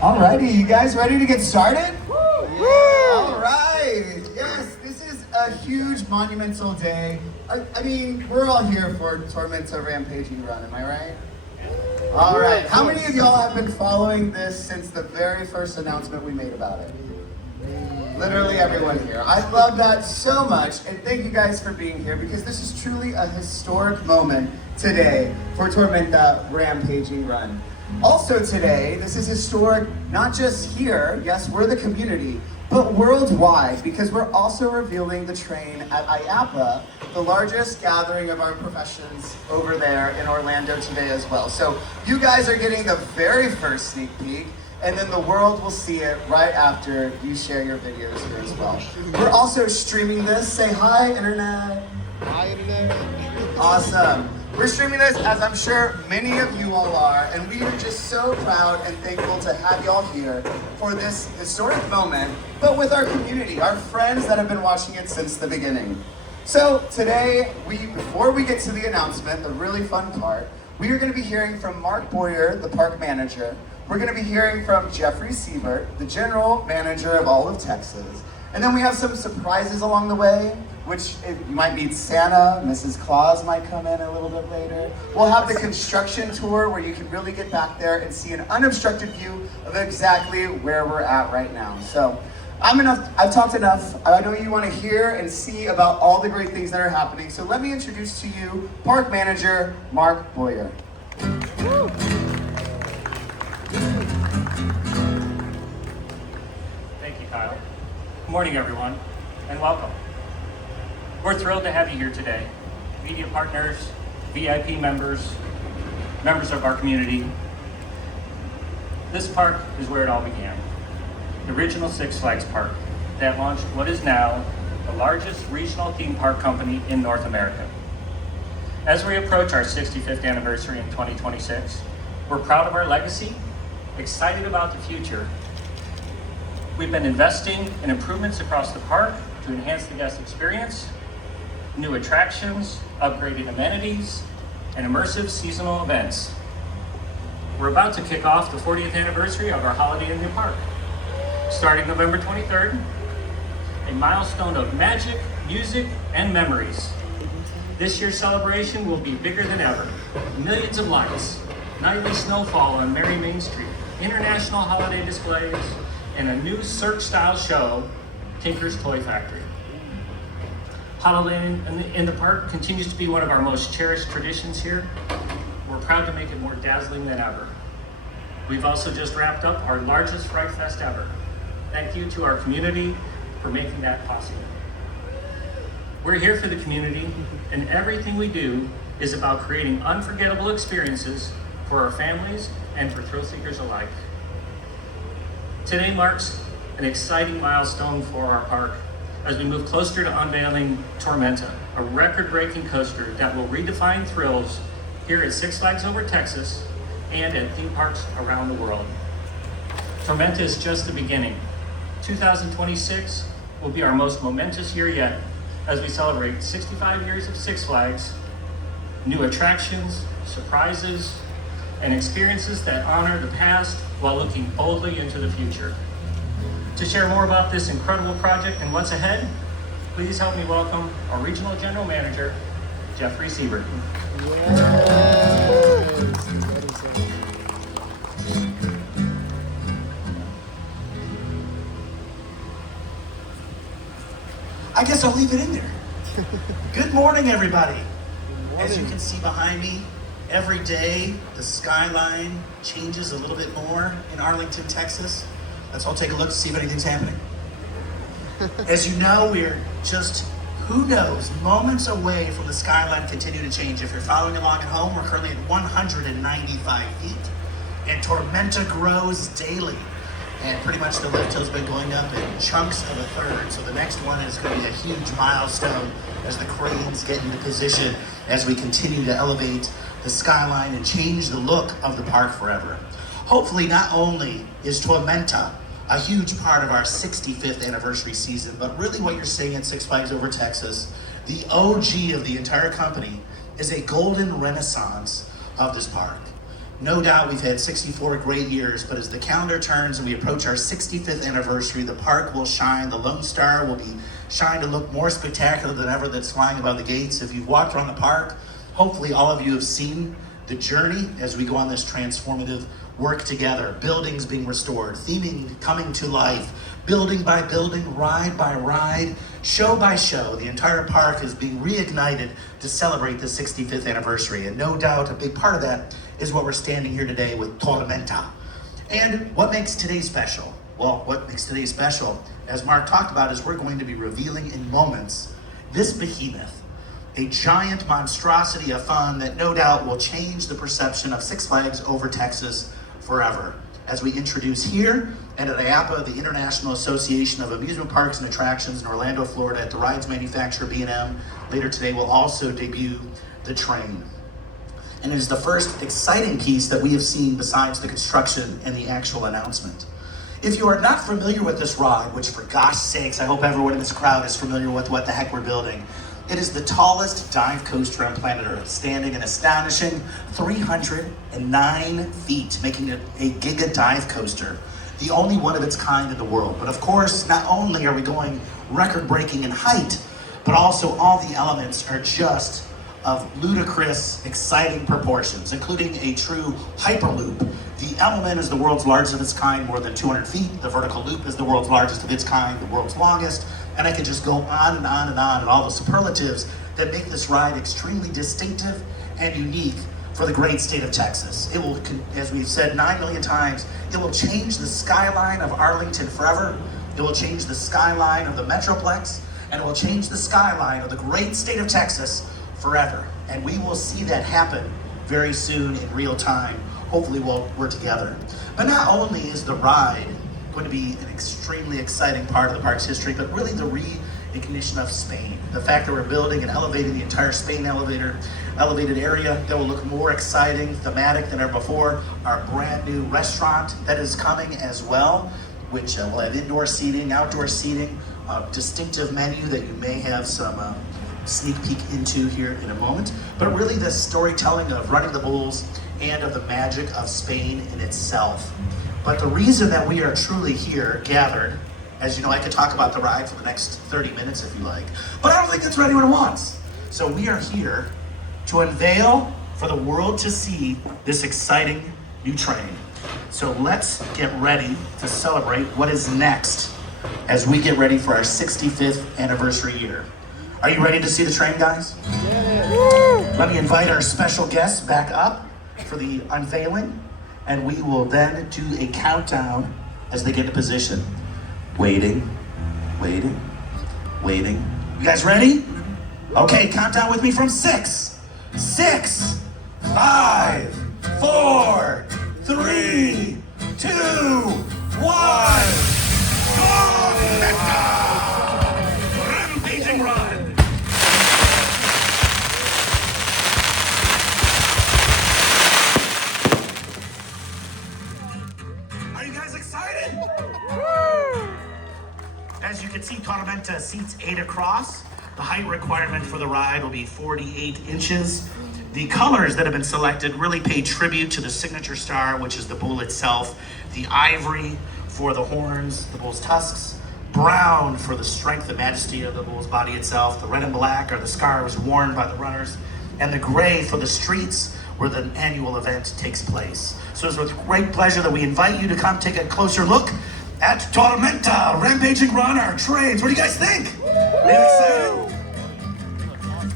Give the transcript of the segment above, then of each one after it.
Alrighty, you guys ready to get started? Woo! Alright, yes, this is a huge monumental day. I mean, we're all here for Tormenta Rampaging Run, am I right? Alright, how many of y'all have been following this since the very first announcement we made about it? Literally everyone here. I love that so much, and thank you guys for being here because this is truly a historic moment today for Tormenta Rampaging Run. Also today, this is historic not just here, yes, we're the community, but worldwide because we're also revealing the train at IAAPA, the largest gathering of our professions over there in Orlando today as well. So you guys are getting the very first sneak peek, and then the world will see it right after you share your videos here as well. We're also streaming this. Say hi, internet. Hi, internet. Awesome. We're streaming this, as I'm sure many of you all are, and we are just so proud and thankful to have y'all here for this historic moment, but with our community, our friends that have been watching it since the beginning. So today, before we get to the announcement, the really fun part, we are going to be hearing from Mark Boyer, the park manager. We're going to be hearing from Jeffrey Siebert, the general manager of all of Texas. And then we have some surprises along the way, which you might meet Santa, Mrs. Claus might come in a little bit later. We'll have the construction tour where you can really get back there and see an unobstructed view of exactly where we're at right now. So I've talked enough. I know you want to hear and see about all the great things that are happening. So let me introduce to you Park Manager Mark Boyer. Thank you, Kyle. Good morning, everyone, and welcome. We're thrilled to have you here today. Media partners, VIP members, members of our community. This park is where it all began. The original Six Flags Park that launched what is now the largest regional theme park company in North America. As we approach our 65th anniversary in 2026, we're proud of our legacy, excited about the future. We've been investing in improvements across the park to enhance the guest experience, new attractions, upgraded amenities, and immersive seasonal events. We're about to kick off the 40th anniversary of our holiday in the park. Starting November 23rd, a milestone of magic, music, and memories. This year's celebration will be bigger than ever. Millions of lights, nightly snowfall on Merry Main Street, international holiday displays, and a new Cirque-style show, Tinker's Toy Factory. Holiday in the park continues to be one of our most cherished traditions here. We're proud to make it more dazzling than ever. We've also just wrapped up our largest Fright Fest ever. Thank you to our community for making that possible. We're here for the community, and everything we do is about creating unforgettable experiences for our families and for thrill seekers alike. Today marks an exciting milestone for our park as we move closer to unveiling Tormenta, a record-breaking coaster that will redefine thrills here at Six Flags Over Texas and at theme parks around the world. Tormenta is just the beginning. 2026 will be our most momentous year yet as we celebrate 65 years of Six Flags, new attractions, surprises, and experiences that honor the past while looking boldly into the future. To share more about this incredible project and what's ahead, please help me welcome our Regional General Manager, Jeffrey Siebert. I guess I'll leave it in there. Good morning, everybody. As you can see behind me, every day the skyline changes a little bit more in Arlington, Texas. Let's all take a look to see if anything's happening. As you know, we're just, who knows, moments away from the skyline continue to change. If you're following along at home, we're currently at 195 feet, and Tormenta grows daily. And pretty much the lift hill's been going up in chunks of a third. So the next one is going to be a huge milestone as the cranes get into position as we continue to elevate the skyline and change the look of the park forever. Hopefully, not only is Tormenta a huge part of our 65th anniversary season, but really what you're seeing at Six Flags Over Texas, the OG of the entire company, is a golden renaissance of this park. No doubt we've had 64 great years, but as the calendar turns and we approach our 65th anniversary, the park will shine. The Lone Star will be shined to look more spectacular than ever that's flying above the gates. If you've walked around the park, hopefully all of you have seen the journey as we go on this transformative work together. Buildings being restored, theming coming to life, building by building, ride by ride, show by show. The entire park is being reignited to celebrate the 65th anniversary. And no doubt a big part of that is what we're standing here today with Tormenta. And what makes today special? Well, what makes today special, as Mark talked about, is we're going to be revealing in moments this behemoth, a giant monstrosity of fun that no doubt will change the perception of Six Flags Over Texas forever. As we introduce here and at IAAPA, the International Association of Amusement Parks and Attractions in Orlando, Florida, at the rides manufacturer B&M. Later today, we'll also debut the train. And it is the first exciting piece that we have seen besides the construction and the actual announcement. If you are not familiar with this ride, which for gosh sakes, I hope everyone in this crowd is familiar with what the heck we're building. It is the tallest dive coaster on planet Earth, standing an astonishing 309 feet, making it a Giga Dive Coaster, the only one of its kind in the world. But of course, not only are we going record-breaking in height, but also all the elements are just of ludicrous, exciting proportions, including a true hyperloop. The element is the world's largest of its kind, more than 200 feet. The vertical loop is the world's largest of its kind, the world's longest. And I could just go on and on and on, and all the superlatives that make this ride extremely distinctive and unique for the great state of Texas. It will, as we've said 9 million times, it will change the skyline of Arlington forever. It will change the skyline of the Metroplex, and it will change the skyline of the great state of Texas forever. And we will see that happen very soon in real time, hopefully while we're together. But not only is the ride going to be an extremely exciting part of the park's history, but really the reignition of Spain. The fact that we're building and elevating the entire Spain elevated area that will look more exciting, thematic than ever before. Our brand new restaurant that is coming as well, which will have indoor seating, outdoor seating, a distinctive menu that you may have some sneak peek into here in a moment. But really the storytelling of running the bulls and of the magic of Spain in itself. But the reason that we are truly here gathered, as you know, I could talk about the ride for the next 30 minutes if you like, but I don't think that's what anyone wants. So we are here to unveil for the world to see this exciting new train. So let's get ready to celebrate what is next as we get ready for our 65th anniversary year. Are you ready to see the train, guys? Yeah. Let me invite our special guests back up for the unveiling, and we will then do a countdown as they get into position. Waiting, waiting, waiting. You guys ready? Okay, count down with me from 6, 6, 5, 4, 3, 2, 1. Tormenta Rampaging Run. Are you guys excited? As you can see, Tormenta seats 8 across. The height requirement for the ride will be 48 inches. The colors that have been selected really pay tribute to the signature star, which is the bull itself. The ivory for the horns, the bull's tusks. Brown for the strength and majesty of the bull's body itself. The red and black are the scarves worn by the runners. And the gray for the streets where the annual event takes place. So it's with great pleasure that we invite you to come take a closer look at Tormenta Rampaging Run, our trains. What do you guys think? Are you excited?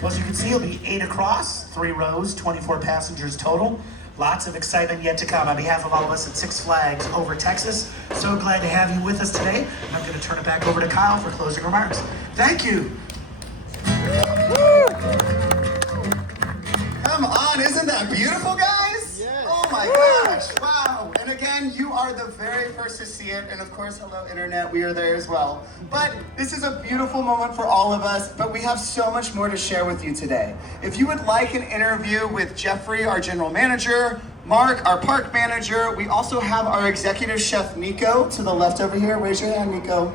Well, as you can see, it'll be 8 across, 3 rows, 24 passengers total. Lots of excitement yet to come. On behalf of all of us at Six Flags Over Texas, so glad to have you with us today. I'm going to turn it back over to Kyle for closing remarks. Thank you. Come on, isn't that beautiful, guys? Yes. Oh my gosh, wow. And again, you are the very first to see it. And of course, hello internet, we are there as well. But this is a beautiful moment for all of us, but we have so much more to share with you today. If you would like an interview with Jeffrey, our general manager, Mark, our park manager, we also have our executive chef, Nico, to the left over here. Raise your hand, Nico.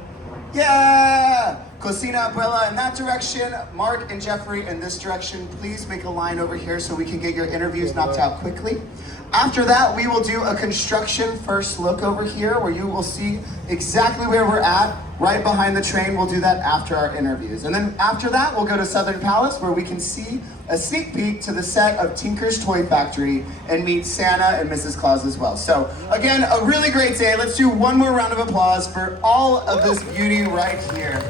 Yeah! Cocina Abuela in that direction, Mark and Jeffrey in this direction. Please make a line over here so we can get your interviews knocked out quickly. After that, we will do a construction first look over here where you will see exactly where we're at, right behind the train. We'll do that after our interviews. And then after that, we'll go to Southern Palace where we can see a sneak peek to the set of Tinker's Toy Factory and meet Santa and Mrs. Claus as well. So again, a really great day. Let's do one more round of applause for all of this beauty right here.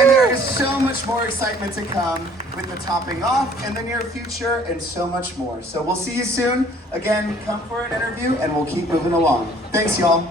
And there is so much more excitement to come with the topping off in the near future and so much more. So we'll see you soon. Again, come for an interview and we'll keep moving along. Thanks, y'all.